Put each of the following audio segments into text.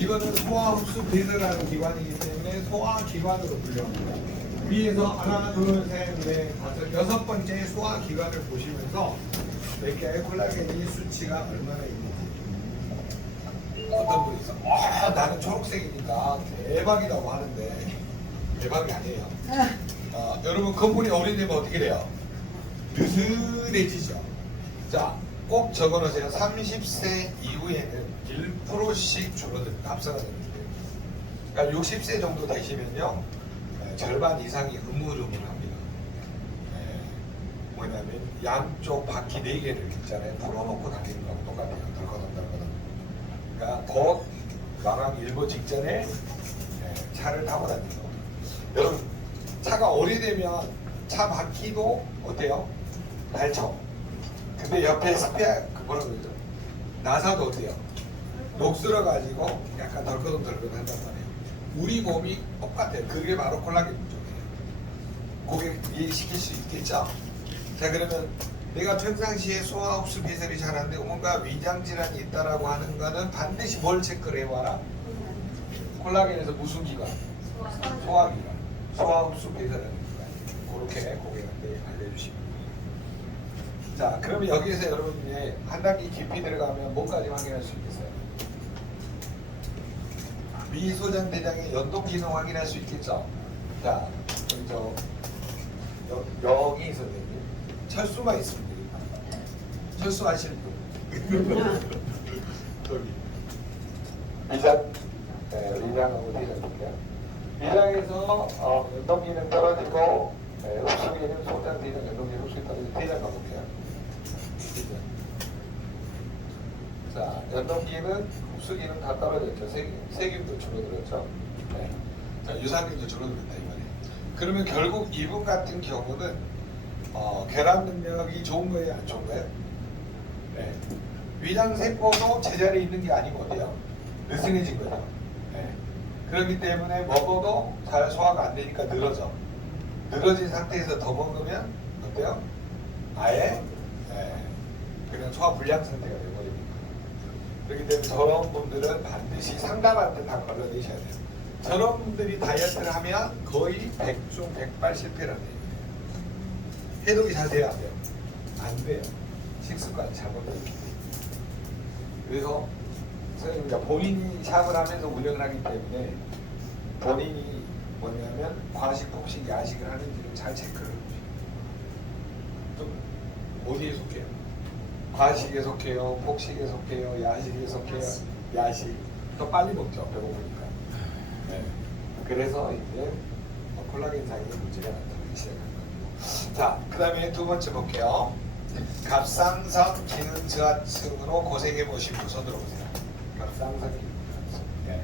이거는 소화흡수 배설하는 기관이기 때문에 소화기관으로 불려합니다. 위에서 하나, 둘, 셋, 넷, 다섯, 여섯 번째 소화기관을 보시면서 몇 개의 콜라겐이 수치가 얼마나 있는지. 어떤 분이 있어, 나는 초록색이니까 대박이라고 하는데 대박이 아니에요. 여러분 건물이 오래되면 어떻게 돼요? 느슨해지죠. 자, 꼭 적어놓으세요. 30세 이후에는 1%씩 줄어듭니다. 합성가 되는 게. 그러니까 60세 정도 되시면요, 절반 이상이 흐물흐물합니다. 뭐냐면 양쪽 바퀴 4개를 있잖아요. 풀어놓고 다니는 거하고 똑같아요. 덜커덕덜커덕. 그러니까 곧 마감 일보 직전에 차를 타고 다니는 겁니다. 여러분, 차가 오래되면 차 바퀴도 어때요? 닳죠. 근데 옆에 스페어 뭐라 그러죠? 나사도 어때요? 녹슬어가지고 약간 덜커덕덜커덕 한단 말이에요. 우리 몸이 똑같아요. 그게 바로 콜라겐 부족이에요. 고객 이해시킬 수 있겠죠? 자, 그러면 내가 평상시에 소화흡수 배설이 잘 안 되고 뭔가 위장 질환이 있다라고 하는 거는 반드시 뭘 체크를 해봐라? 콜라겐에서 무슨 기관? 소화기관. 소화흡수 배설하는 기관. 그렇게 고객한테 알려주시면. 자, 그러면 여기에서 여러분이 한 단계 깊이 들어가면 뭐까지 확인할 수 있겠어요? 위소장대장의 연동 기능 확인할 수 있겠죠? 자, 우리 여기 선생님, 철수가 있습니다. 철수 하시는 분. 여기. 위장, 위장하고 대장 볼게요. 위장에서 연동 기능 떨어지고, 흡수 기능, 소장, 대장, 연동 기능, 흡수 떨어지고, 대장 가볼게요. 자, 연동기는 흡수기는 다 떨어졌죠. 세균도 줄어들었죠. 네. 자, 유산균도 줄어들었다 이 말이에요. 그러면 결국 이분 같은 경우는 결합 능력이 좋은 거예요, 안 좋은 거예요? 네. 위장 세포도 제자리에 있는 게 아니고 어디요? 느슨해진 거죠. 네. 그렇기 때문에 먹어도 잘 소화가 안 되니까 늘어져. 늘어진 상태에서 더 먹으면 어때요? 아예 그냥 소화 불량 상태가 되어버립니다. 그렇기 때문에 저런 분들은 반드시 상담할 때 다 걸러내셔야 돼요. 저런 분들이 다이어트를 하면 거의 100중 100발 실패라는 얘기예요. 해독이 잘 돼야 돼요. 안 돼요. 식습관이 잘못되어 있기 때문에. 그래서 선생님이 본인이 샵을 하면서 운영을 하기 때문에 본인이 뭐냐면 과식, 폭식, 야식을 하는지를 잘 체크를 해보시죠. 좀 어디에 속해요? 과식에 속해요, 폭식에 속해요, 야식에 속해요. 야식 더 빨리 먹죠, 배고프니까. 네. 그래서 이제 콜라겐상의 문제가 나타나기 시작한 겁니다. 자, 그 다음에 두 번째 볼게요. 갑상선 기능 저하층으로 고생해 보신 분 손 들어보세요. 갑상선 기능 저하층. 네.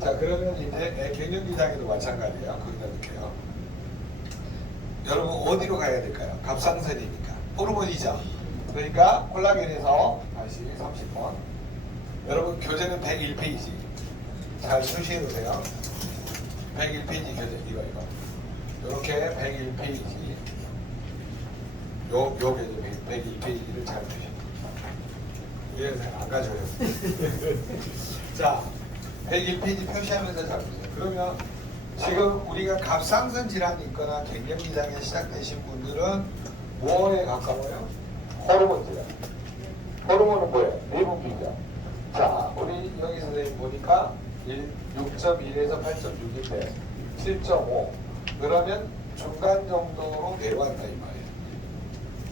자, 그러면 이제 갱년기장에도 마찬가지예요. 거기다 넣을게요. 여러분 어디로 가야 될까요? 갑상선이니까 호르몬이죠. 그러니까 콜라겐에서 다시 30번. 여러분 교재는 101페이지. 잘 표시해 놓으세요. 101페이지 교재 이거. 이렇게 101페이지. 요 교재 101페이지를 잘 표시해 놓으세요. 이래서 안 가져요. 자, 101페이지 표시하면서 잘 보세요. 그러면 지금 우리가 갑상선 질환이 있거나 갱년기장에 시작되신 분들은 뭐에 가까워요? 호르몬 질환. 호르몬은 뭐예요? 내분비죠. 자, 우리 여기 선생님 보니까 6.1에서 8.6인데 7.5. 그러면 중간 정도로 내려왔다 이 말이에요.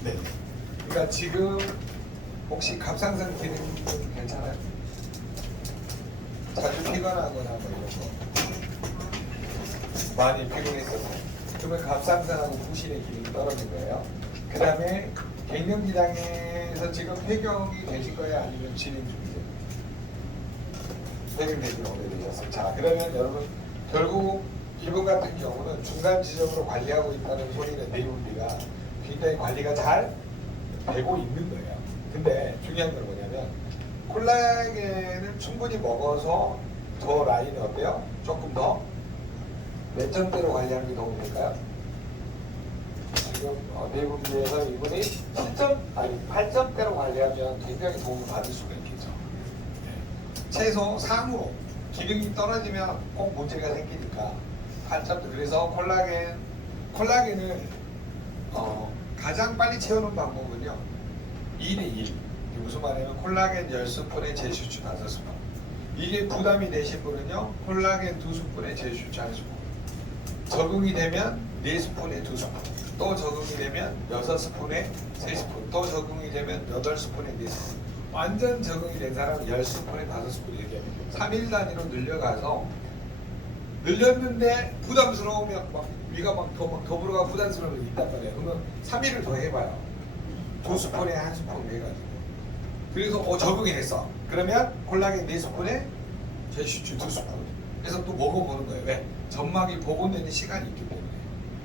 네. 그러니까 지금 혹시 갑상선 기능 괜찮아요? 자주 피곤하거나 뭐 이런 거 많이 피곤했었어요. 그러면 갑상선하고 부신의 기능이 떨어진 거예요. 그 다음에 갱년기장에서 지금 폐경이 되신 거예요? 아니면 진행 중이세요? 폐경되신 지 오래되셨어요. 자, 그러면 여러분 결국 이분 같은 경우는 중간 지점으로 관리하고 있다는 소리는 내분비가 굉장히 관리가 잘 되고 있는 거예요. 근데 중요한 건 뭐냐면 콜라겐을 충분히 먹어서 더 라인이 어때요? 조금 더 몇 점대로 관리하는 게 도움이 될까요? 지금 내분비에서 이분이 8점대로 관리하면 굉장히 도움을 받을 수가 있겠죠. 네. 채소 상으로 기능이 떨어지면 꼭 문제가 생기니까 관점도. 그래서 콜라겐을 가장 빨리 채우는 방법은요 2대1. 이게 무슨 말이냐면 콜라겐 10스푼에 제슈추 5스푼. 이게 부담이 되신 분은요 콜라겐 2스푼에 제슈추 1스푼. 적응이 되면 4스푼에 2스푼, 또 적응이 되면 6스푼에 3스푼, 또 적응이 되면 8스푼에 4스푼. 완전 적응이 된 사람은 10스푼에 5스푼. 이렇게 3일 단위로 늘려가서 늘렸는데 부담스러우면 막 위가 더 불어가 부담스러운 게 있단 말이에요. 그러면 3일을 더 해봐요. 2스푼에 1스푼 해가지고. 그래서 적응이 됐어. 그러면 콜라겐 4스푼에 제슈추 2스푼. 그래서 또 먹어보는 거예요. 왜? 점막이 복원되는 시간이 있기 때문에.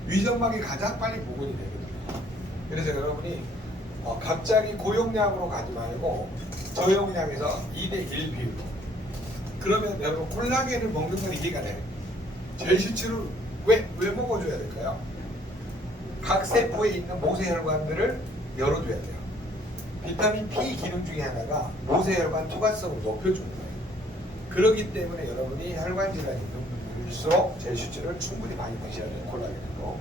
위점막이 가장 빨리 복원이 되거든요. 그래서 여러분이 갑자기 고용량으로 가지 말고 저용량에서 2대1 비율로. 그러면 여러분 콜라겐을 먹는 건 이해가 돼요. 제슈추를 왜 먹어줘야 될까요? 각 세포에 있는 모세혈관들을 열어줘야 돼요. 비타민 P 기능 중에 하나가 모세혈관 투과성을 높여주는 거예요. 그렇기 때문에 여러분이 혈관 질환이 있는 분들일수록 제슈추를 충분히 많이 드셔야 돼요. 콜라겐으로.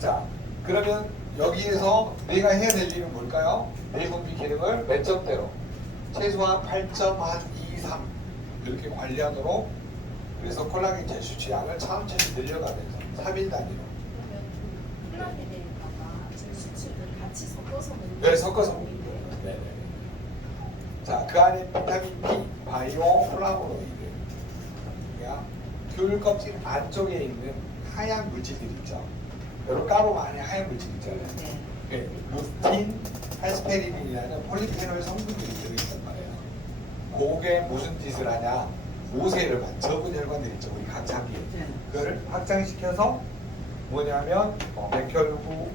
자, 그러면 여기에서 내가 해야 될 일은 뭘까요? 내분비 기능을 몇 점대로? 최소한 8.23 이렇게 관리하도록. 그래서 콜라겐 제슈추 양을 천천히 늘려가면서 3일 단위로. 그러면 콜라겐에다가 제슈추를 같이 섞어서 먹는 네, 섞어서 먹는 거예요. 네. 자, 그 안에 비타민 B, 바이오 플라보노이드, 그러니까 귤 껍질 안쪽에 있는 하얀 물질들 있죠. 여러분 까보면 안에 하얀 물질 있잖아요. 네. 루틴, 헤스페린이라는 폴리페놀 성분들이 들어있단 말이에요. 그게 무슨 짓을 하냐? 모세혈관, 적은 혈관들 있죠. 우리 각 장기에. 그거를 확장시켜서 뭐냐면 백혈구,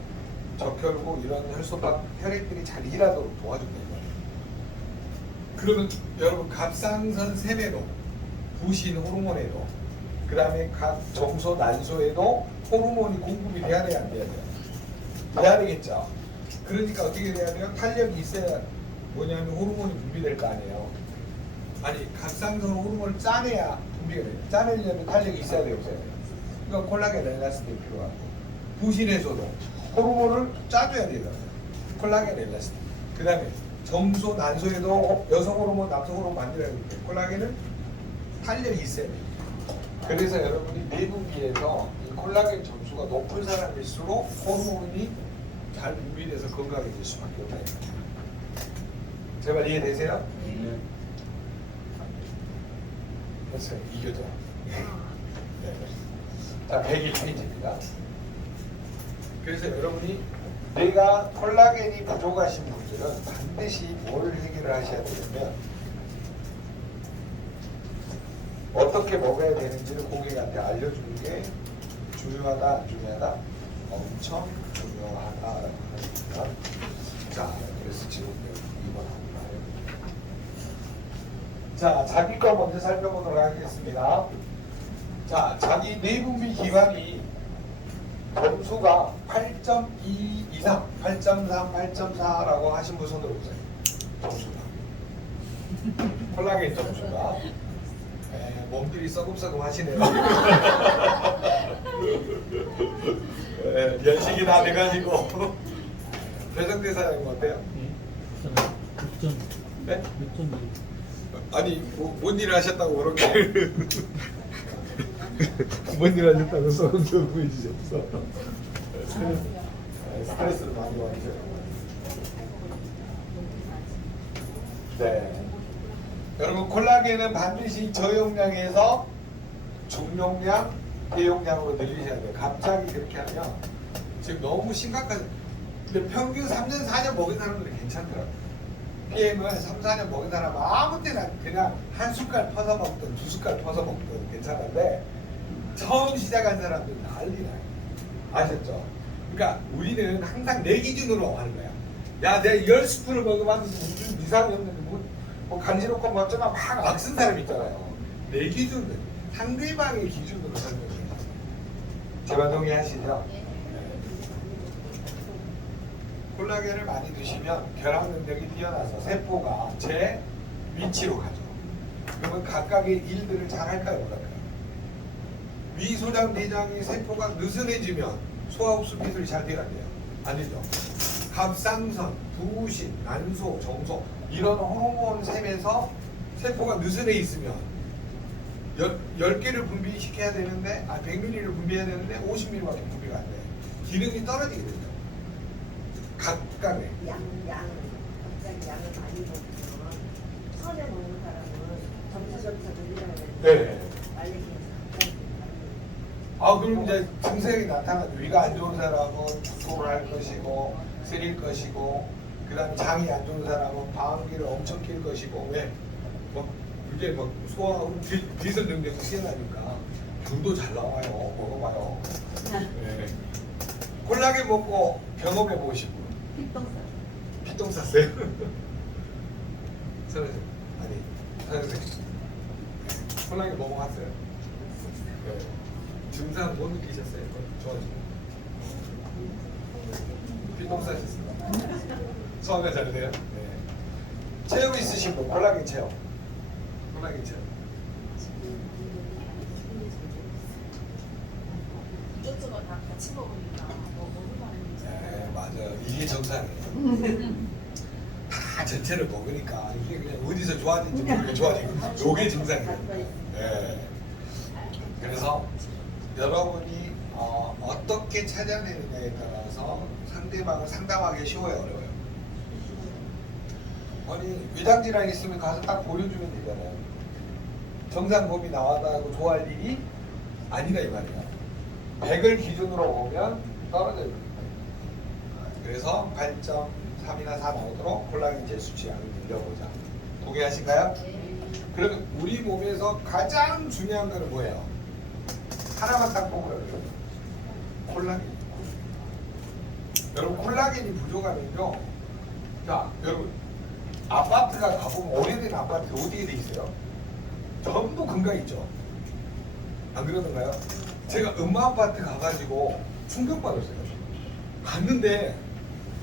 적혈구 이런 혈소박 혈액들이 잘 일하도록 도와준다 이거예요. 그러면 여러분 갑상선 샘에도 부신 호르몬에도 그 다음에 각 정소 난소에도 호르몬이 공급이 돼야 돼야 안 돼야 돼요? 돼야 되겠죠. 그러니까 어떻게 돼야 돼요? 탄력이 있어야 뭐냐면 호르몬이 분비될 거 아니에요. 아니 갑상선 호르몬을 짜내야 분비가 돼요. 짜내려면 탄력이 있어야 돼요 없어야 돼요? 그러니까 콜라겐 엘라스틴이 필요하고 부신에서도 호르몬을 짜줘야 되잖아요. 콜라겐 엘라스틴. 그 다음에 정소 난소에도 여성 호르몬 남성 호르몬 만들어야 되는데 콜라겐은 탄력이 있어야 돼요. 그래서 여러분이 내분비에서 이 콜라겐 점수가 높은 사람일수록 호르몬이 잘 분비돼서 건강해질 수밖에 없다. 제발 이해되세요? 네. 됐어요. 이겨져. 네. 자, 101페이지입니다. 그래서 여러분이 내가 콜라겐이 부족하신 분들은 반드시 뭘 해결을 하셔야 되냐면 어떻게 먹어야 되는지를 고객한테 알려주는 게 중요하다, 안 중요하다? 엄청 중요하다라고 하니까. 자, 그래서 지금 2번 합니다. 자, 자기 거 먼저 살펴보도록 하겠습니다. 자, 자기 내분비 기관이 점수가 8.2 이상, 8.3, 8.4라고 하신 분 손으로 보세요. 점수가. 콜라겐 점수가. 몸들이 썩음썩음 하시네요. 연식이 다 돼가지고. 배성대 사장님 어때요? 6점. 네? 6.2. 아니, 뭔 일을 하셨다고 그렇게. 뭔 일을 하셨다고 썩음썩음 보이셨어. 스트레스를 많이 받으셔요. 네. 여러분 콜라겐은 반드시 저용량에서 중용량, 대용량으로 늘리셔야 돼요. 갑자기 그렇게 하면 지금 너무 심각한. 근데 평균 3년, 4년 먹은 사람들은 괜찮더라고요. PM은 3, 4년 먹은 사람은 아무 때나 그냥 한 숟갈 퍼서 먹든 2숟갈 퍼서 먹든 괜찮은데 처음 시작한 사람들은 난리 나요. 아셨죠? 그러니까 우리는 항상 내 기준으로 하는 거야. 야, 내가 10스푼을 먹어봤는데 무슨 이상이 없는데 뭐 간지럽고 뭐 어쩌나 막 악쓴 사람 있잖아요. 내 기준은 상대방의 기준으로 설명해요. 제가 동의하시죠? 네. 콜라겐을 많이 드시면 결합 능력이 뛰어나서 세포가 제 위치로 가죠. 그러면 각각의 일들을 잘 할까요, 못할까요? 위소장 내장의 세포가 느슨해지면 소화흡수 기술이 잘 돼야 돼요. 안 되죠? 갑상선, 부신, 난소, 정소 이런 호르몬 셈에서 세포가 느슨해 있으면 10개를 분비시켜야 되는데 100ml를 분비해야 되는데 50ml밖에 분비가 안 돼. 기능이 떨어지게 되죠. 각각의 갑자기 양을 많이 먹으면 처음에 먹는 사람은 점차점차 늘려야 되는데 네. 빨리 갑자기 그럼 이제 증상이 나타나죠. 위가 안 좋은 사람은 축소를 할 것이고 쓰릴 것이고 그 다음에 장이 안 좋은 사람은 방귀를 엄청 낄 것이고 왜? 그게 소화 비선 능력이 뛰어나니까 균도 잘 나와요. 먹어봐요. 네. 콜라겐 먹고 경험해 보시고 피똥 쌌어요? 선생님 아니 선생님 콜라겐 먹어봤어요? 네. 증상 뭐 느끼셨어요? 좋아지고 피똥 싸셨어요? 소화가 잘 돼요? 네. 체험 있으신 분 콜라겐 체험 콜라겐 체험 이것저것 다 같이 먹으니까 뭐 먹으면 네 맞아요 이게 정상이에요 다 전체를 먹으니까 이게 그냥 어디서 좋아지는지 모르게 좋아지고 요게 정상이에요 네. 그래서 여러분이 어떻게 찾아내느냐에 따라서 상대방을 상담하기 쉬워요 어려워요? 아니 위장질환이 있으면 가서 딱 보여주면 되잖아요 정상 범위 나왔다고 좋아할 일이 아니다 이 말이야 100을 기준으로 보면 떨어져요 그래서 8.3이나 4 나오도록 콜라겐 제수치 양을 늘려보자 동의하신가요? 그러면 우리 몸에서 가장 중요한 거는 뭐예요? 하나만 딱 뽑으라고요 콜라겐 여러분 콜라겐이 부족하면요 자 여러분 아파트가 가보면 오래된 아파트 어디에 돼 있어요? 전부 금가 있죠 안 그러던가요? 제가 엄마 아파트 가가지고 충격받았어요 갔는데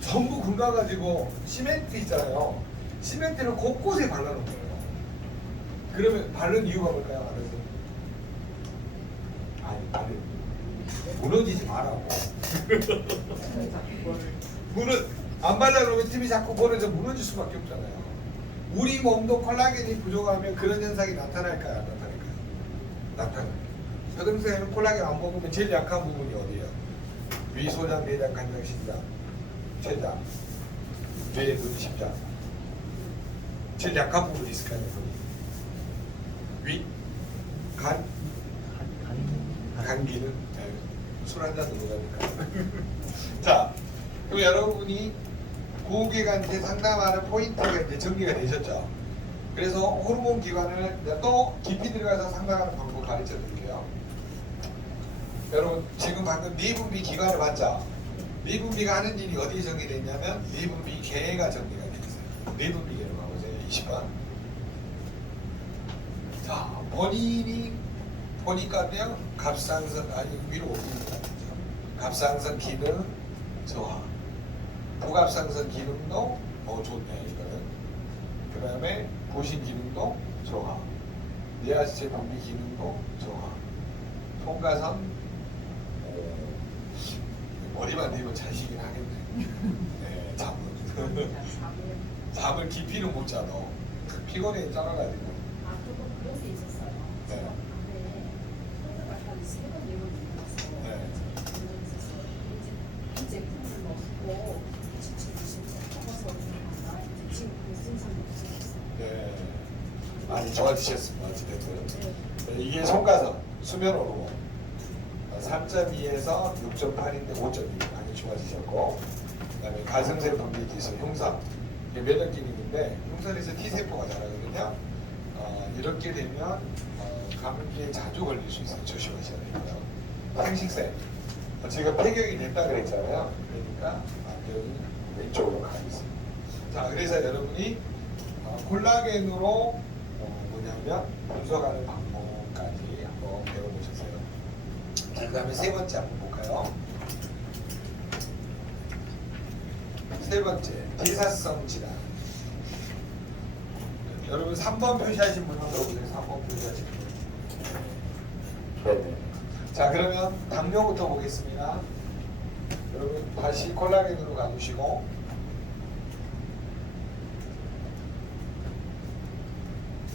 전부 금가 가지고 시멘트 있잖아요 시멘트를 곳곳에 발라놓은 거예요 그러면 바른 이유가 뭘까요? 아니 무너지지 말라고 안 발라놓으면 TV 자꾸 보면서 무너질 수밖에 없잖아요 우리 몸도 콜라겐이 부족하면 그런 현상이 나타날까요? 안 나타날까요? 나타나요 여동생은 콜라겐 안 먹으면 제일 약한 부분이 어디예요? 위, 소장, 내장, 간장, 신장, 췌장, 뇌, 눈, 심장 제일 약한 부분이 있을까요? 위, 간, 감기는 술 한잔 넘어가니까 자 그럼 여러분이 고객한테 상담하는 포인트가 이제 정리가 되셨죠 그래서 호르몬 기관을 또 깊이 들어가서 상담하는 방법 가르쳐 드릴게요 여러분 지금 방금 미분비 기관을 봤죠 미분비가 하는 일이 어디에 정리되어 있냐면 미분비 계가 정리가 되어 있어요 미분비계로 가보세요 20번 자 본인이 보니까요 갑상선 위로 올리는 거죠 갑상선 기능 저하 부갑상선 기능도 좋네 이거는 그 다음에 부신 기능도 저하 뇌하체 분비 기능도 저하 통가선 머리만 대면 잘 쉬긴 하겠네 네 잠을 깊이는 못 자 너 피곤해 쩔어가지고 그거 그런 게 있었어요. 네. 근데 약간 세번 예를 들어서 네. 이 제품을 먹고 지치고 먹어서 그런가 지금 무슨 없었어요. 네 많이 좋아지셨습니다 어찌됐든 네, 이게 손가선 수면 호르몬 3.2에서 6.8인데 5.2 많이 좋아지셨고 그 다음에 가슴세 분비 기술 흉선 이게 면역 기능인데 흉선에서 T세포가 자라거든요 이렇게 되면 감기에 자주 걸릴 수 있어요 조심하셔야 되고요 생식세 제가 폐경이 됐다 그랬잖아요 그러니까 여기 왼쪽으로 가겠습니다 자 그래서 여러분이 콜라겐으로 뭐냐면 분석하는 방법까지 한번 배워보셨어요 자, 그 다음에 세 번째 한번 볼까요? 세 번째, 대사성 질환. 여러분 3번 표시하신 분은 들어보세요. 3번 표시하신 분. 네네. 자, 그러면 당뇨부터 보겠습니다. 여러분 다시 콜라겐으로 가주시고,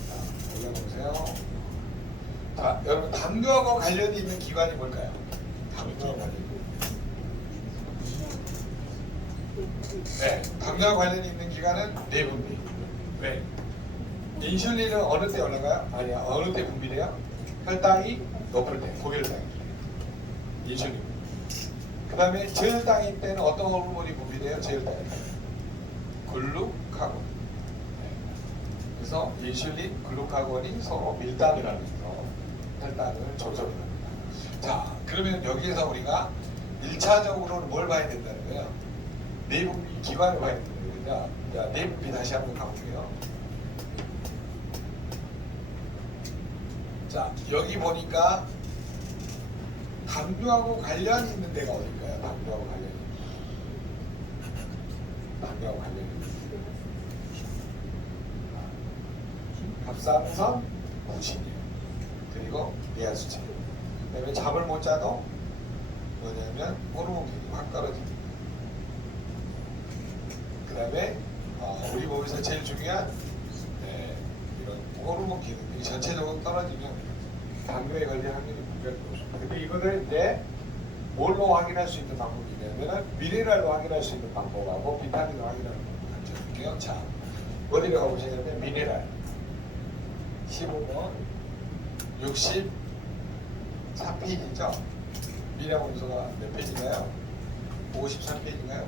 자, 올려놓으세요. 자, 여러분 당뇨하고 관련이 있는 기관이 뭘까요? 당뇨하고 관련이 있는. 네, 당뇨와 관련이 있는 기관은 내분비. 왜? 인슐린은 어느 때 올라가요? 아니야, 어느 때 분비돼요? 혈당이 높을 때, 고혈당. 인슐린. 그 다음에 저혈당일 때는 어떤 호르몬이 분비돼요? 저혈당일 때. 글루카곤. 네. 그래서 인슐린, 글루카곤이 서로 밀당을 하면서 혈당을 조절합니다. 자, 그러면 여기에서 우리가 1차적으로는 뭘 봐야 된다는 거예요? 내분비 기관을 봐야 된다는 거예요. 자, 내분비 다시 한번 가볼게요. 자, 여기 보니까 당뇨하고 관련이 있는 데가 어딜까요? 당뇨하고 관련이 있는 데. 당뇨하고 관련이 있는 데. 갑상선 부신이에요. 그리고 뇌하수체. 그다음에 잠을 못 자도 뭐냐면 호르몬 기능이 확 떨어집니다. 그 다음에 우리 몸에서 제일 중요한 이런 호르몬 기능이 전체적으로 떨어지면 당뇨에 걸릴 확률이 무지하게 높습니다. 근데 이거를 이제 뭘로 확인할 수 있는 방법이냐면 미네랄로 확인할 수 있는 방법하고 비타민으로 확인하는 방법 가르쳐줄게요. 자, 어디로 가보시냐면 미네랄 15번 63페이지죠. 미네랄원소가 몇 페이지인가요? 53페이지인가요?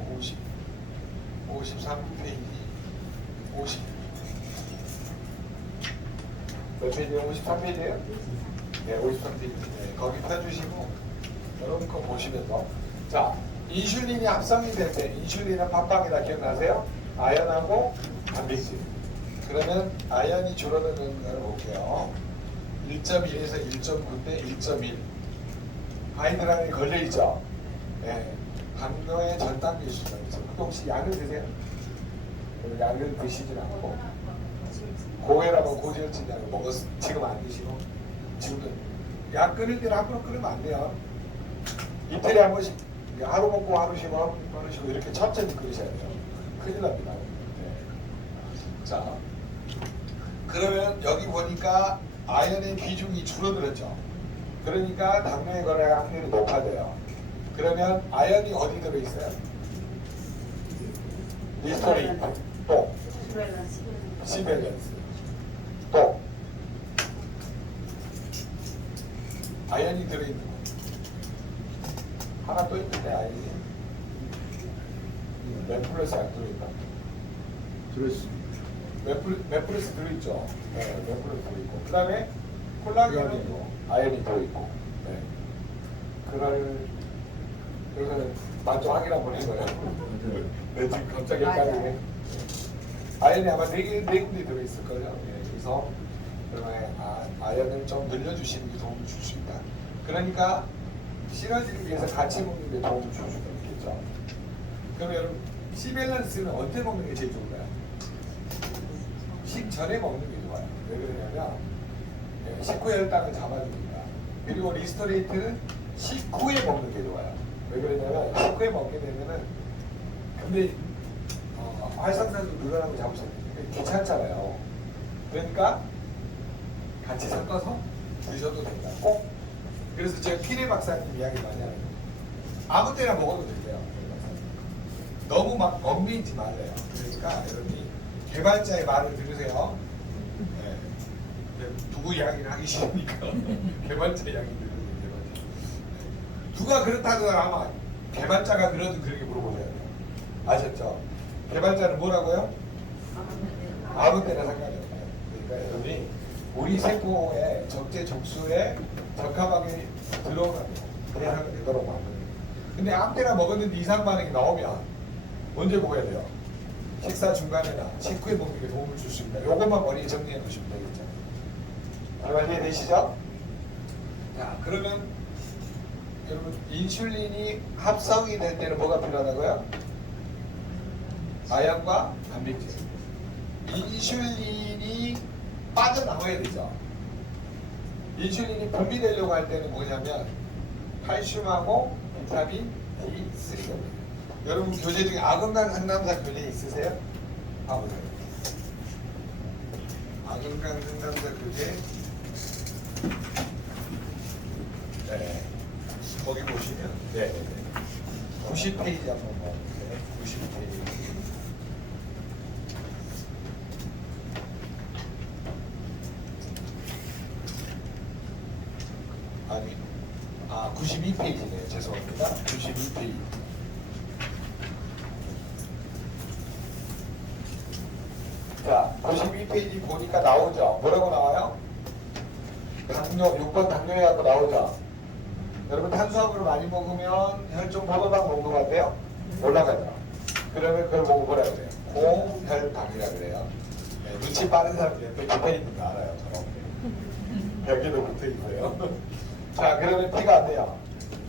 53페이지 50 몇 페이지예요? 53페이지예요? 네, 53페이지. 네, 거기 펴주시고 여러분 거 보시면서 자, 인슐린이 합성이 될 때 인슐린은 팟빵이다 기억나세요? 아연하고 단백질. 그러면 아연이 줄어드는 걸 볼게요. 1.1에서 1.9대 1.1. 가이드라인이 걸려있죠? 네. 당뇨의 전 단계 수준이죠. 혹시 약을 드세요? 약을 드시진 않고 고혈압하고 고지혈증 약을 지금 안 드시고 지금도 약 끊을 때는 함부로 끊으면 안 돼요. 이틀에 한 번씩 하루 먹고 하루 쉬고 하루 먹고 하루 쉬고 이렇게 천천히 끊으셔야 돼요. 큰일 납니다. 네. 자, 그러면 여기 보니까 아연의 비중이 줄어들었죠. 그러니까 당뇨에 걸릴 확률이 높아져요. 그러면 아연이 어디 들어있어요? 리스토린, 또 시벨런스, 또 아연이 들어있는 거 하나 또 있는데 아연이 메플러스 안 들어있다. 들어있습니다. 메플러스 들어있죠. 네, 메플러스 들어있고 그 다음에 콜라겐도 아연이 들어있고 네. 그걸 여기서는 만족 확인 한번 해봐요. 네, 지금 갑자기 헷갈리네. 아연이 아마 4군데 들어있을 거예요. 네, 그래서 아연을 좀 늘려주시는 게 도움을 줄 수 있다. 그러니까 시너지를 위해서 같이 먹는 게 도움을 줄 수가 있겠죠. 그러면 여러분 시밸런스는 언제 먹는 게 제일 좋을까요? 식전에 먹는 게 좋아요. 왜 그러냐면 식후에 혈당을 잡아줍니다. 그리고 리스토레이트는 식후에 먹는 게 좋아요. 왜 그러냐면 식후에 먹게 되면은 근데 활성산소 늘어나는 거 잡으셨는데 귀찮잖아요. 그러니까 같이 섞어서 드셔도 된다. 꼭 그래서 제가 피레 박사님 이야기 많이 하는 거예요. 아무 때나 먹어도 된대요. 너무 막 얽매이지 말래요. 그러니까 여러분이 개발자의 말을 들으세요. 네. 누구 이야기를 하기 싫으니까 개발자 이야기 들으세요. 개발자. 누가 그렇다고 하면 개발자가 그러든 그렇게 물어보셔야 돼요. 아셨죠? 개발자는 뭐라고요? 아무 때나 상관이 없어요. 그러니까 여러분이 우리 세포의 적재적소에 적합하게 들어가면 대사가 되도록 만드는 거예요. 근데 아무 때나 먹었는데 이상 반응이 나오면 언제 먹어야 돼요? 식사 중간에나 식후에 먹는 게 도움을 줄 수 있다. 요것만 머리에 정리해 놓으시면 되겠죠. 잘 이해되시죠? 자, 그러면 여러분 인슐린이 합성이 될 때는 뭐가 필요하다고요? 아연과 단백질. 인슐린이 빠져나와야 되죠. 인슐린이 분비되려고 할 때는 뭐냐면 칼슘하고 비타민 D3가 여러분 교재 중에 아건강 상담사 교재 있으세요? 봐보세요. 아건강 상담사 교재 네. 거기 보시면 네. 90페이지 한번 봐보세요. 90페이지. 아니, 92페이지네요. 죄송합니다. 92페이지. 자, 92페이지 보니까 나오죠. 뭐라고 나와요? 당뇨, 6번 당뇨약고 나오죠. 여러분 탄수화물을 많이 먹으면 혈중 포도당 농도가 돼요? 올라가죠. 그러면 그걸 보고 뭐라 그래요? 고혈당이라 그래요. 네, 눈치 빠른 사람들 옆에 붙어 있는 거 알아요. 저렇게. 여기도 붙어 있고요. 자, 그러면 피가 안 돼요.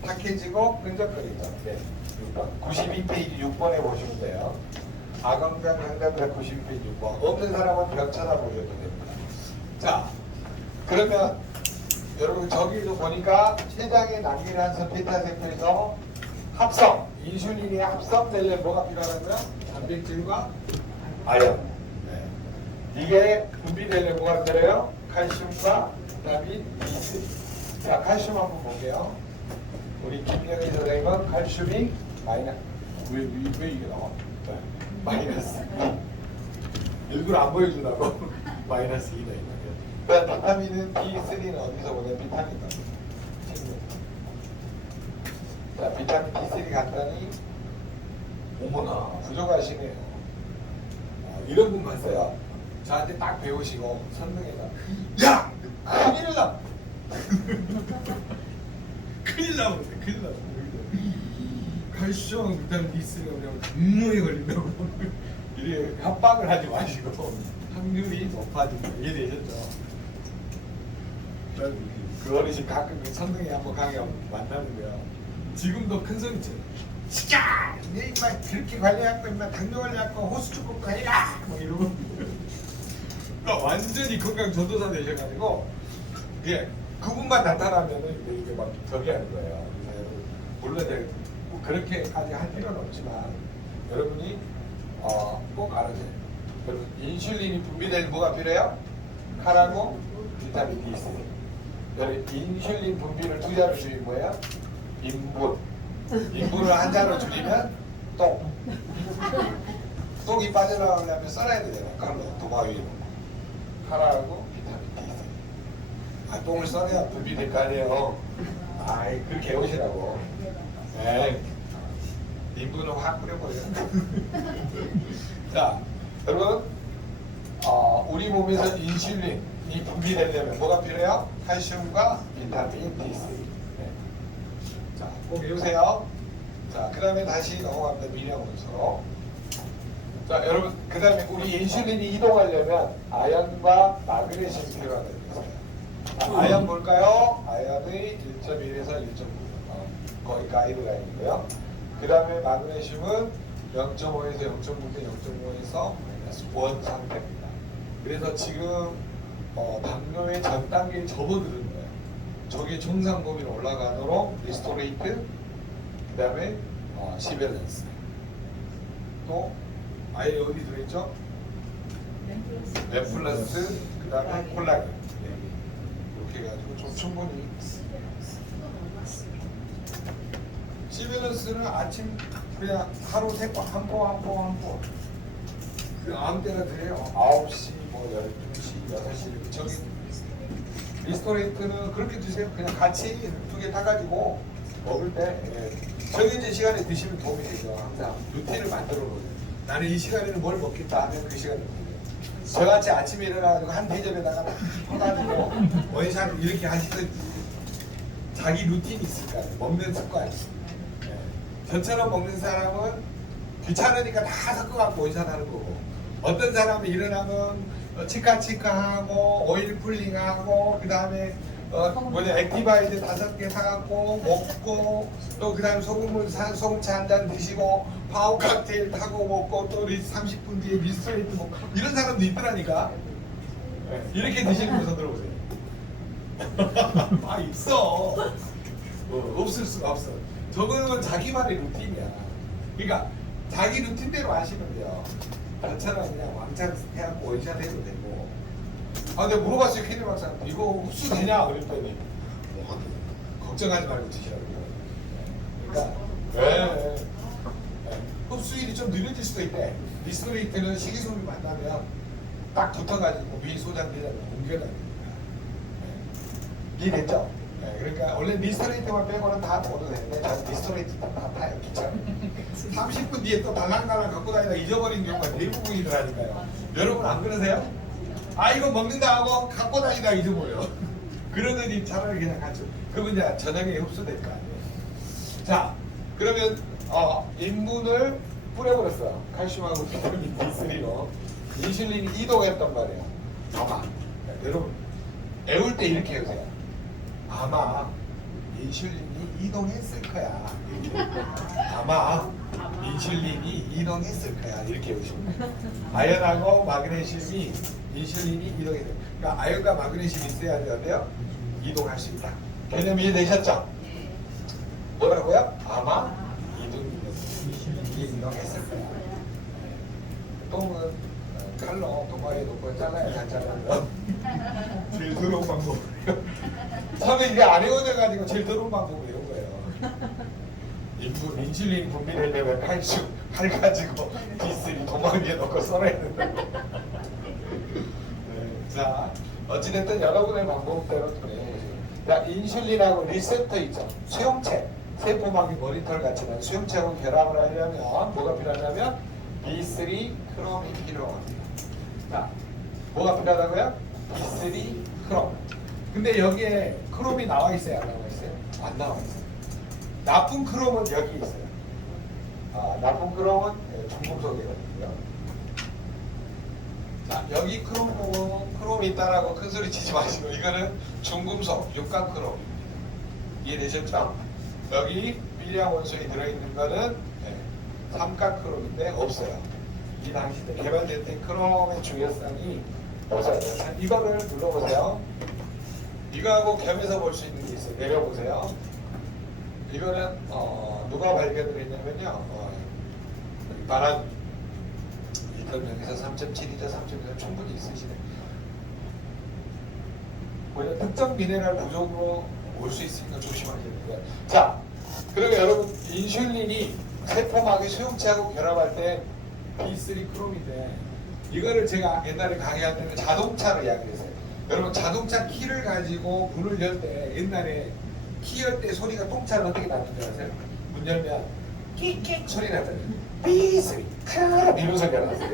탁해지고 끈적거리죠. 네, 6번. 92페이지 6번에 보시면 돼요. 아건강 상담사 92페이지 6번. 없는 사람은 벽 찾아보셔도 됩니다. 자, 그러면 여러분 저기도 보니까 췌장에 남기란서 베타세포에서 합성, 인슐린이 합성되려면 뭐가 필요하다고요? 단백질과 아연. 네. 이게 분비되려면 뭐가 필요해요? 칼슘과 비타민 D3. 자, 칼슘 한번 볼게요. 우리 김영희 선생님은 칼슘이 마이너스. 왜 이게 나와? 네. 마이너스 2. 일부러 안 보여주려고 마이너스 2가 있는 거예요. 비타민은 D3는 어디서 보냐? 비타민. 자, 비타민 D3 갔더니 어머나 부족하시네요. 이런 분 봤어요. 저한테 딱 배우시고 선릉에다 야! 큰일 나! 큰일 나면 큰일 나. 칼슘 비타민 D3가 그냥 분노에 걸린다고 이렇게 협박을 하지 마시고 확률이 높아진다. 이해되셨죠? 그 어르신 가끔 선릉에 한번 가게 만나는 거야. 지금도 큰 소리 쳐. 시까! 내 인마 그렇게 관리하고 인마 당뇨 관리하고 호수축 먹고 해라! 뭐 이러고 완전히 건강 전도사 되셔가지고 예, 그분만 나타나면은 이게 막 저기 하는 거예요. 그래서 여러분 물론 이제 뭐 그렇게까지 할 필요는 없지만 여러분이 꼭 알아주세요. 여러분 인슐린이 분비될 뭐가 필요해요? 칼하고 비타민 D3. 여러분 인슐린 분비를 2자로 줄이면 뭐예요? 인분. 인분을 1자로 줄이면 똥. 똥이 빠져나오려면 썰어야 되잖아요. 칼로 도마 위로. 칼하고 비타민 D3. 똥을 썰어야 분비될 거 아니에요. 아이 그렇게 해오시라고. 네. 인분은 확 뿌려버려요. 자, 여러분 우리 몸에서 인슐린이 분비되려면 뭐가 필요해요? 칼슘과 비타민 D3. 네. 자, 꼭 외우세요. 자, 그 다음에 다시 넘어갑니다. 미량원소로. 자, 여러분, 그 다음에 우리 인슐린이 이동하려면 아연과 마그네슘이 필요하다고 했어요. 아연 볼까요? 아연의 1.1에서 1.9. 거의 가이드라인이고요. 그 다음에 마그네슘은 0.5에서 0.9대 0.5에서 -1 상태입니다. 그래서 지금 당뇨의 전 단계에 접어드는 거예요. 저게 정상 범위로 올라가도록 리스토레이트, 그 다음에 시밸런스. 또 아예 어디 들어있죠? 램플러스, 그 다음에 콜라겐. 네. 이렇게 해가지고 좀 충분히. 시밸런스는 아침 그냥 하루 3번 한 포. 그 아무 때나 드려요. 9시, 뭐 12시, 6시 이렇게. 저기 리스토레이트는 그렇게 드세요. 그냥 같이 2개 타가지고 먹을 때 정해진 시간에 드시면 도움이 되죠. 항상 루틴을 만들어 놓으세요. 나는 이 시간에는 뭘 먹겠다 하면 그 시간에 먹어요. 저같이 아침에 일어나가지고 한 대접에다가 퍼가지고 원샷 이렇게 하시던 자기 루틴이 있을 거예요. 먹는 습관이. 저처럼 먹는 사람은 귀찮으니까 다 섞어갖고 원샷 하는 거고, 어떤 사람은 일어나면 치카치카하고 오일 풀링하고 그 다음에 액티바이드 5개 사갖고 먹고 또 그다음 소금차 한 잔 드시고 파워 칵테일 타고 먹고 또 30분 뒤에 미스터리트 먹고 이런 사람도 있더라니까. 이렇게 드시는 분서 들어보세요. 아 있어. 없을 수가 없어. 저거는 자기만의 루틴이야. 그러니까 자기 루틴대로 하시면 돼요. 저처럼 그냥 왕창 해갖고 원샷 해도 되고. 아 근데 물어봤어요 캐리 박사한테 이거 흡수 되냐 그랬더니 걱정하지 말고 드시라고. 그러니까 흡수율이 좀 느려질 수도 있대. 미스터레이트는 식이섬유 만나면 딱 붙어가지고 위 소장되잖아 옮겨다니니까. 이해됐죠? 그러니까 원래 미스터레이트만 빼고는 다 먹어도 되는데 저는 미스터레이트 다 타요. 귀찮아. 30분 뒤에 또 달랑달랑 갖고 다니다 잊어버린 경우가 대부분이더라니까요. 여러분 안 그러세요? 아 이거 먹는다 하고 갖고 다니다 잊어버려. 그러더니 차라리 그냥 같이. 그러면 이제 저녁에 흡수될 거 아니에요. 자 그러면 인분을 뿌려버렸어요. 칼슘하고 비타민 D3로 인슐린이 이동했단 말이에요. 아마 여러분 애울 때 이렇게 해주세요. 아마 인슐린이 이동했을 거야. 이렇게. 아마 인슐린이 이동했을 거야. 이렇게 해주시면 돼요. 아연하고 마그네슘이 인슐린이 이동해요. 그러니까 아연과 마그네슘이 있어야 되는데요. 이동할 수 있다. 개념 이해되셨죠? 뭐라고요? 아마 이동했을 거야. 똥은 칼로 동아리에 놓고 잘라야 잘 잘라요. 제일 더러운 방법이에요. 저는 이게 안 헤어져가지고 제일 더러운 방법이 이런 거예요. 인슐린 분비되려면 칼슘 칼 가지고 D3 동아리에 놓고 썰어야 된다고. 자 어찌됐든 여러분의 방법대로 인슐린하고 리셉터 있죠. 수용체 세포막이 머리털 같이 난 수용체하고 결합을 하려면 뭐가 필요하냐면 B3 크롬이 필요합니다. 자, 뭐가 필요하다고요? B3 크롬. 근데 여기에 크롬이 나와 있어요? 안 나와 있어요? 안 나와 있어요. 나쁜 크롬은 여기 있어요. 나쁜 크롬은 중금속이거든요. 자, 여기 크롬 보고 크롬이 있다라고 큰 소리 치지 마시고 이거는 중금속 육각 크롬입니다. 이해되셨죠? 여기 미리암 원소에 들어있는 거는 삼각 크롬인데 없어요. 이 당시 때 개발될 때 크롬의 중요성이 없어요. 이거를 눌러보세요. 이거하고 겸해서 볼 수 있는 게 있어요. 내려보세요. 이거는 누가 발견을 했냐면요. 바람 리터명에서 3.7이죠. 3.1 충분히 있으시네. 뭐냐 특정 미네랄 부족으로 올 수 있으니까 조심하셔야 돼요. 자, 그러면 여러분 인슐린이 세포막의 수용체하고 결합할 때 B3 크롬인데 이거를 제가 옛날에 강의할 때는 자동차로 이야기했어요. 여러분 자동차 키를 가지고 문을 열 때 옛날에 키 열 때 소리가 똥차는 어떻게 나는 줄 아세요? 문 열면 끽끽 소리 나잖아요. B3 크롬 이런 소리가 났어요.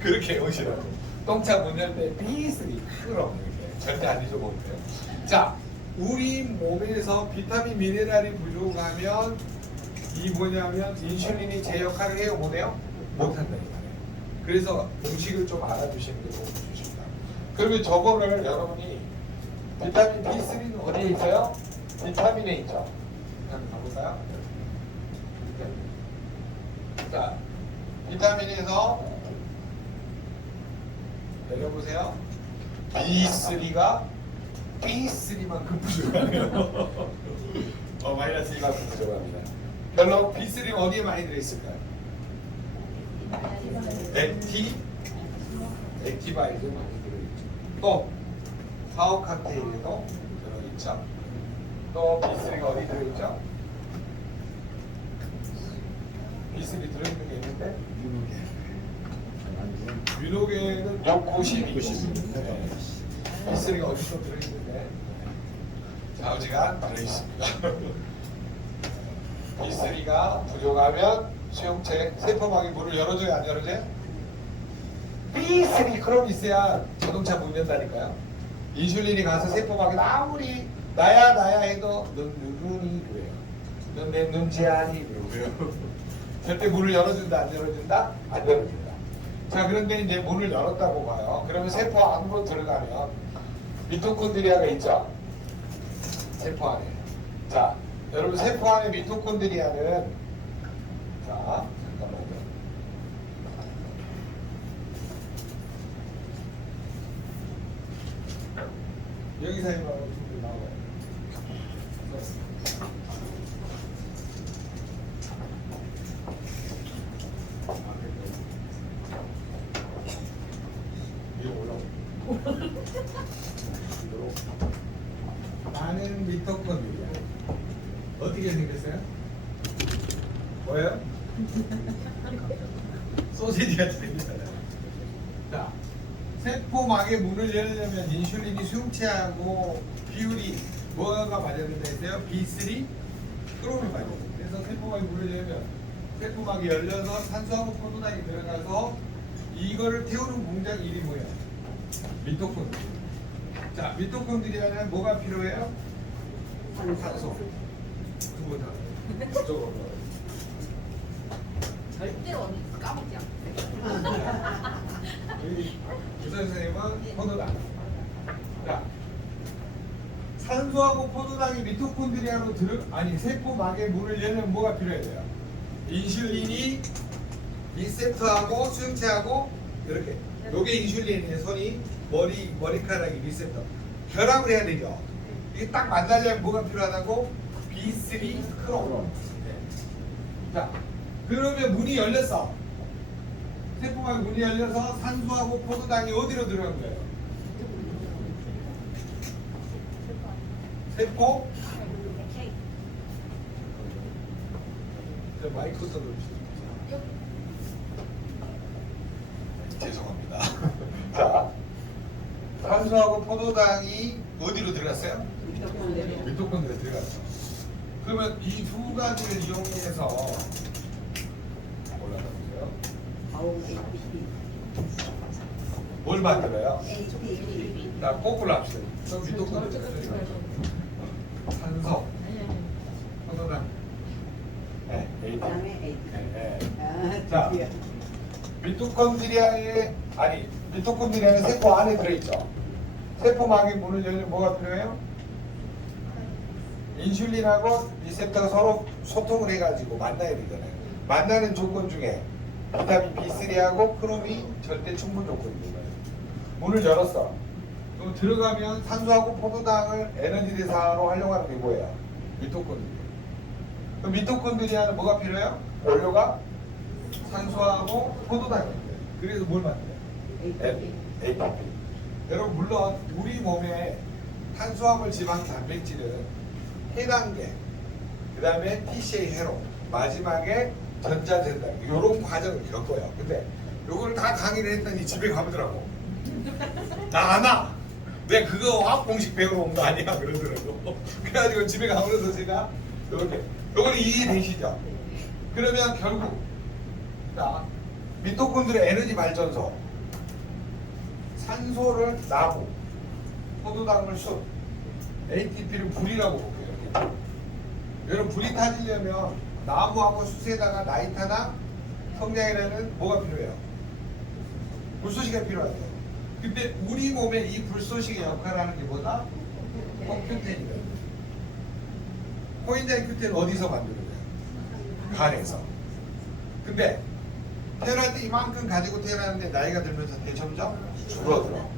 그렇게 오시라고. 똥차 문 열 때 B3 크롬 이렇게 절대 안 잊어먹으세요. 자, 우리 몸에서 비타민 미네랄이 부족하면 이 뭐냐면 인슐린이 제 역할을 해요 못해요? 못한다는 거예요. 그래서 음식을 좀 알아두시는 게 도움이 주십니다. 그러면 저거를 여러분이 비타민 B3는 어디에 있어요? 비타민에 있죠. 한번 가볼까요? 자, 비타민에서 내려보세요. B3가 B3만큼 부족하네요. 마이너스 2만큼 부족합니다. 별로 B3는 어디에 많이 들어있을까요? 액티바이드 많이 들어있죠. 또 파워 칵테일에도 들어있죠. 또 B3가 어디 들어있죠? B3 들어있는 게 있는데 윤호계는 692. B3가 어디서 들어있는데 좌우지가 들어있습니다. B3가 부족하면 수용체 세포막이 문을 열어줘야 안 열어줘요? B3 크롬 있어야 자동차 문 연다니까요. 인슐린이 가서 세포막에 아무리 나야 해도 넌 누구니 그래요. 넌 내 눈치 아니 그래요. 절대 문을 열어준다 안 열어준다? 안 열어준다. 자 그런데 이제 문을 열었다고 봐요. 그러면 세포 안으로 들어가면 미토콘드리아가 있죠? 세포 안에. 자, 여러분 세포 안에 미토콘드리아는 자, 잠깐만요. 여기 사이만 나와요. 위로 올라오고. 나는 미토콘드리아. 어떻게 생겼어요? 뭐예요? 소시지 같이 생겼잖아요. 자, 세포막의 문을 열려면 인슐린이 수용체하고 비율이 뭐가 맞아야 된다 했어요? B3 크롬이 맞아야 돼요. 그래서 세포막의 문을 열면 세포막이 열려서 산소하고 포도당이 들어가서 이거를 태우는 공장 이름이 뭐예요? 미토콘드리아. 자, 미토콘드리아는 뭐가 필요해요? 산소. 그거 다. 그쪽으로. 절대 언니 까먹지 않고. 여기 교사 선생님은 포도당. 자, 산소하고 포도당이 미토콘드리아로 세포막의 문을 열면 뭐가 필요해야 돼요? 인슐린이 리셉터하고 수용체하고 이렇게. 요게 인슐린의 손이 머리카락이 리셉터. 결합을 해야 되죠. 이게 딱 만나려면 뭐가 필요하다고? B3 크롬. 자, 그러면 문이 열렸어. 세포막의 문이 열려서 산소하고 포도당이 어디로 들어간 거예요? 세포? 저 마이크 써주시죠. 죄송합니다. 자, 산소하고 포도당이 어디로 들어갔어요? 미토콘드리아에 들어갔어. 그러면 이 두 가지를 이용해서 올라가보세요. 뭘 만들어요? 자, 거꾸로 합시다. 저 미토콘드리아 산소, 포도당, 네, ATP. 네. 자, 미토콘드리아는 세포 안에 들어있죠. 세포막의 문을 열면 뭐가 필요해요? 인슐린하고 리셉터가 서로 소통을 해가지고 만나야 되잖아요. 만나는 조건 중에 비타민 B3하고 크롬이 절대 충분 조건입니다. 문을 열었어. 그럼 들어가면 산소하고 포도당을 에너지 대사로 활용하는 게 뭐예요? 미토콘드리아. 그럼 미토콘드리아는 뭐가 필요해요? 원료가 산소하고 포도당입니다. 그래서 뭘 만들어요? ATP. 여러분 물론 우리 몸에 탄수화물, 지방, 단백질은 해당계, 그 다음에 TCA 회로, 마지막에 전자전달 이런 과정을 겪어요. 근데 요거를 다 강의를 했더니 집에 가보더라고. 나 안 와. 내가 그거 화학 공식 배우러 온 거 아니야 그러더라고. 그래가지고 집에 가면서 제가 이렇게 요거는 이해되시죠? 그러면 결국 자 미토콘드리아 에너지 발전소 산소를 나무, 포도당을 숯, ATP를 불이라고 볼게요. 이렇게. 여러분 불이 타지려면 나무하고 숯에다가 나이타나 성냥이라는 뭐가 필요해요? 불쏘시개가 필요하죠. 근데 우리 몸에 이 불쏘시개 역할을 하는 게 뭐다? 큐텐이래요. 코인자인 큐텐 어디서 만드는 거예요? 간에서. 근데 태어날 때 이만큼 가지고 태어나는데 나이가 들면서 점점 줄어들어.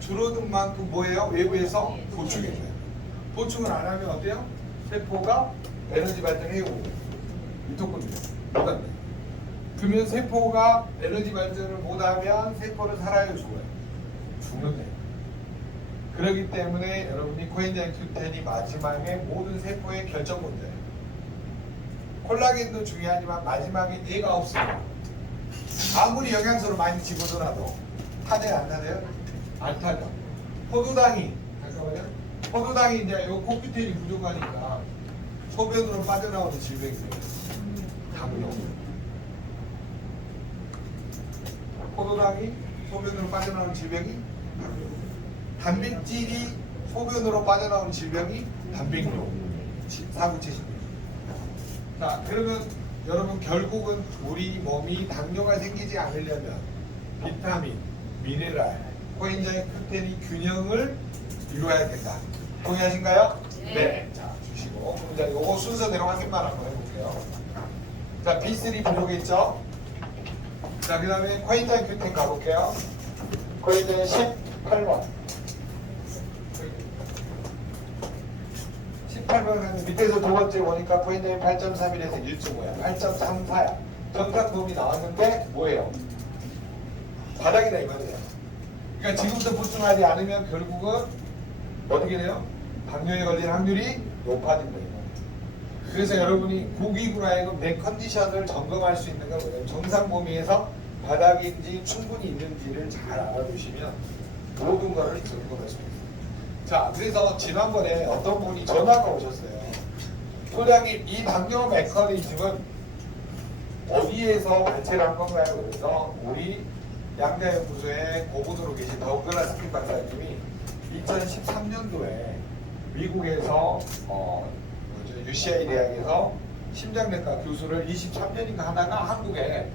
줄어든 만큼 뭐예요? 외부에서 보충해줘요. 보충을 안 하면 어때요? 세포가 에너지 발전해오고 미토콘드리아 못한대. 그러면 세포가 에너지 발전을 못하면 세포는 살아요, 죽어요? 죽는데. 그렇기 때문에 여러분이 코엔자임 Q10이 마지막에 모든 세포의 결정 문제예요. 콜라겐도 중요하지만 마지막에 얘가 없으면 아무리 영양소를 많이 집어넣어도 타져요, 안 타져요? 안 타죠. 포도당이 잠깐만요. 포도당이 이제 요 코큐텐이 부족하니까 소변으로 빠져나오는 질병이 생겨요. 당뇨. 포도당이 소변으로 빠져나오는 질병이 당뇨. 단백질이 소변으로 빠져나오는 질병이 단백뇨. 사구체질병. 자, 그러면 여러분 결국은 우리 몸이 당뇨가 생기지 않으려면 비타민, 미네랄, 코엔자임 Q10이 균형을 이루어야 된다. 동의하신가요? 네. 자, 주시고. 그럼 자, 요거 순서대로 확인만 한번 해볼게요. 자, B3 부족했죠? 자, 그 다음에 코인타임 큐팅 가볼게요. 코인타임 18번. 18번은 밑에서 두 번째 보니까 코인타임 8.31에서 1.5야. 8.34야. 정상범위 나왔는데 뭐예요? 바닥이다 이 말이에요. 그러니까 지금부터 보충하지 않으면 결국은 어떻게 돼요? 당뇨에 걸릴 확률이 높아진다. 이거. 그래서 여러분이 고기구나 하여금 내 컨디션을 점검할 수 있는 건 뭐냐면 정상 범위에서 바닥인지 충분히 있는지를 잘 알아두시면 모든 거를 점검할 수 있어요. 자, 그래서 지난번에 어떤 분이 전화가 오셨어요. 소장님, 이 당뇨 메커니즘은 어디에서 발췌를 한 건가요? 그래서 우리 양자연구소에 고분으로 계신 더글라스 스킨 박사님이 2013년도에 미국에서 UCI 대학에서 심장내과 교수를 23년인가 하다가 한국에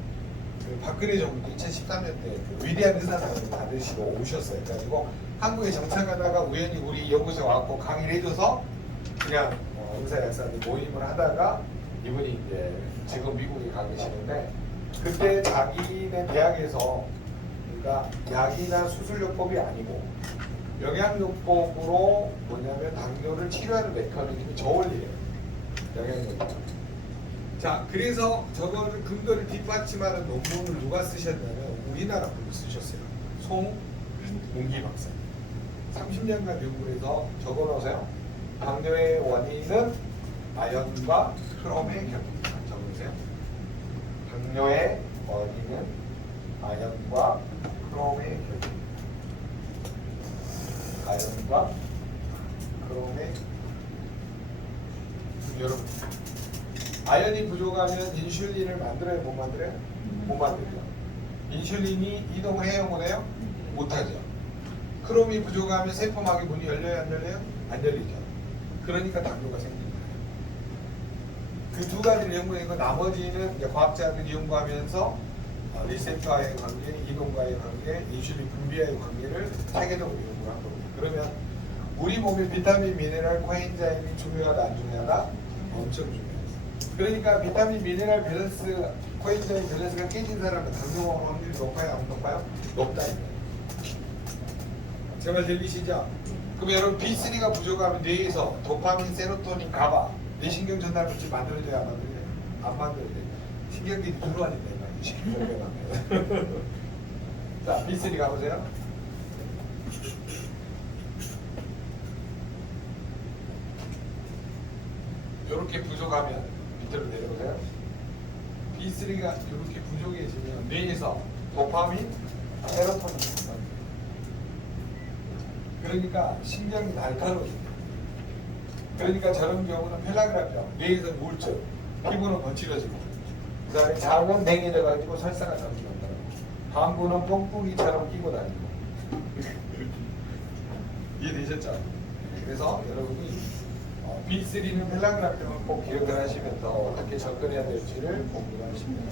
그 박근혜 정부 2013년 때 그 위대한 의사상을 받으시고 오셨어요. 그래가지고 한국에 정착하다가 우연히 우리 연구소에 와서 강의를 해줘서 그냥 의사 약사님 모임을 하다가 이분이 이제 지금 미국에 가 계시는데 그때 자기네 대학에서 그러니까 약이나 수술요법이 아니고 영양요법으로 뭐냐면 당뇨를 치료하는 메커니즘이 저 원리예요. 영양요법. 자, 그래서 저거를 근거를 뒷받침하는 논문을 누가 쓰셨냐면 우리나라 분이 쓰셨어요. 송문기 박사. 30년간 연구를 해서 적어놓으세요. 당뇨의 원인은 아연과 크롬의 결합입니다. 적어주세요. 당뇨의 원인은 아연과 크롬의 결합. 아연과 크롬의 여러분 아연이 부족하면 인슐린을 만들어요? 못 만들어요? 못 만들죠. 인슐린이 이동을 해요? 못해요? 못하죠. 크롬이 부족하면 세포막의 문이 열려요? 안 열려요? 안 열리죠. 그러니까 당뇨가 생깁니다. 그 두 가지를 연구했고 나머지는 이제 과학자들이 연구하면서 리셉터와의 관계, 이동과의 관계, 인슐린 분비와의 관계를 체계적으로 연구를 한 겁니다. 그러면 우리 몸의 비타민, 미네랄, 코엔자임이 중요하다 안 중요하다? 엄청 중요해요. 그러니까 비타민, 미네랄 밸런스, 코엔자임 밸런스가 깨진 사람은 당뇨 확률이 높아요? 안 높아요? 높다. 제 말 들리시죠? 그럼 여러분 B3가 부족하면 뇌에서 도파민, 세로토닌, 가바 뇌 신경 전달 물질 만들어줘야 안 만들어요? 안 만들어요. 신경들이 들어와진다. 신경전달. 자, B3 가보세요. 이렇게 부족하면 밑으로 내려보세요. B3가 이렇게 부족해지면 뇌에서 도파민, 세로토닌 그러니까 신경이 날카로워집니다. 그러니까 저런 경우는 펠라그라피하고 뇌에서 우울증, 피부는 거칠어지고 그 다음에 장은 냉해져가지고 설사가 자주 난다고 방구는 뽕뽕이처럼 끼고 다니고 이해되셨죠? 그래서 여러분이 B3는 펠라그라피를 꼭 기억을 하시면서 어떻게 접근해야 될지를 공부하시면